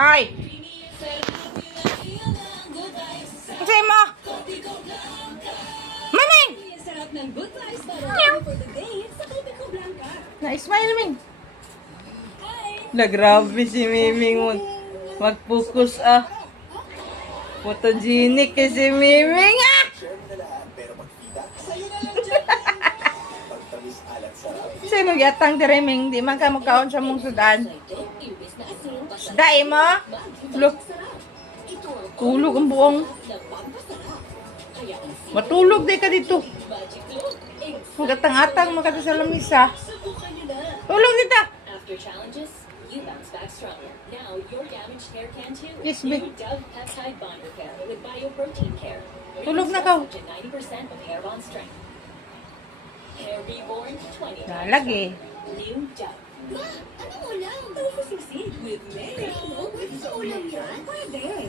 Ay! Kasi mo! Mameng! Na-smile, Ming. Na grabe si Miming mag-focus photogenic kasi Miming Sino yatang direming, di man ka magkaon sa mong sudan. Dai mo? Look. Tulog ang buong. Matulog di ka dito. Magatang-atang magkata sa lamisa. Tulog dito. After challenges, you bounce back stronger. Now your damaged hair can too. Yes, New babe. Dove Peptide Bond Repair with Bioprotein Care. Tulog na ka. Up to 90% of hair bond strength. Hair Reborn 20. Lagi. New Dove. Ma, ano mo lang? Tofu succeed with Meng. With ulam yan? Pwede.